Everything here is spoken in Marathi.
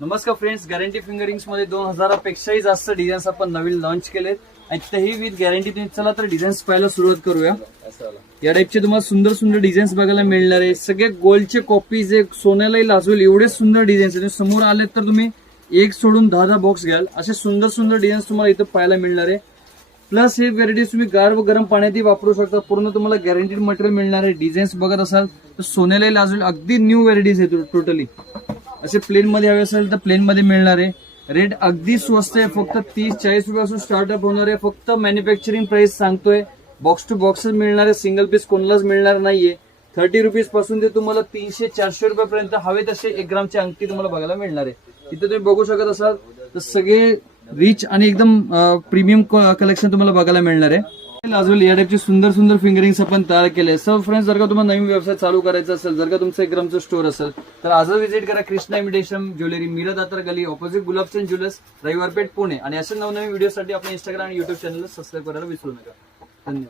नमस्कार फ्रेंड्स, गॅरंटी फिंगरिंग्स मध्ये 2000 पेक्षाही जास्त डिझाईन्स आपण नवीन लॉन्च केलेत आणि तेही विथ गॅरंटी. तुम्ही चला तर डिझाईन्स पाहायला सुरुवात करूया. या टाईपचे तुम्हाला सुंदर सुंदर डिझाईन्स बघायला मिळणार आहे. सगळे गोल्डचे कॉपीज, सोन्यालाही लाजवेल एवढे सुंदर डिझाईन्स. तुम्ही समोर आलेत तर तुम्ही एक सोडून 10 बॉक्स घ्याल. असे सुंदर सुंदर डिझाईन्स तुम्हाला इथं पाहायला मिळणार आहे. प्लस हे व्हेरायटीज तुम्ही गार व गरम पाण्यातही वापरू शकता. पूर्ण तुम्हाला गॅरंटीड मटेरियल मिळणार आहे. डिझाईन्स बघत असाल तर सोन्यालाही लाजवेल. अगदी न्यू व्हेरायटीज आहे टोटली. असे प्लेन मध्ये हवे असेल तर प्लेन मध्ये मिळणार आहे. रेट अगदी स्वस्त आहे, फक्त 30-40 रुपयापासून स्टार्टअप होणार आहे. फक्त मॅन्युफॅक्चरिंग प्राइस सांगतोय. बॉक्स टू बॉक्स मिळणार आहे, सिंगल पीस कोणालाच मिळणार नाहीये. 30 रुपीज पासून ते तुम्हाला 300-400 रुपयापर्यंत हवे तसे 1 ग्रामची अंगठी तुम्हाला बघायला मिळणार आहे. इथे तुम्ही बघू शकत असाल तर सगळे रिच आणि एकदम प्रीमियम कलेक्शन तुम्हाला बघायला मिळणार आहे. लाजवेल या टाईपचे सुंदर सुंदर फिंगरिंग्स आपण तयार केले. सो फ्रेंड्स, जर का तुम्हाला नवीन व्यवसाय चालू करायचा असेल, जर का तुमचं 1 ग्रामचं स्टोअर असेल तर आजच व्हिजिट करा कृष्णा इमिटेशन ज्वेलरी, मीरा दातार गली, ऑपोजिट गुलाबचंद ज्वेलर्स, रविवारपेठ, पुणे. आणि अशा नवनवीन व्हिडिओसाठी आपल्या इंस्टाग्राम आणि युट्यूब चॅनलला सबस्क्राईब करायला विसरू नका. धन्यवाद.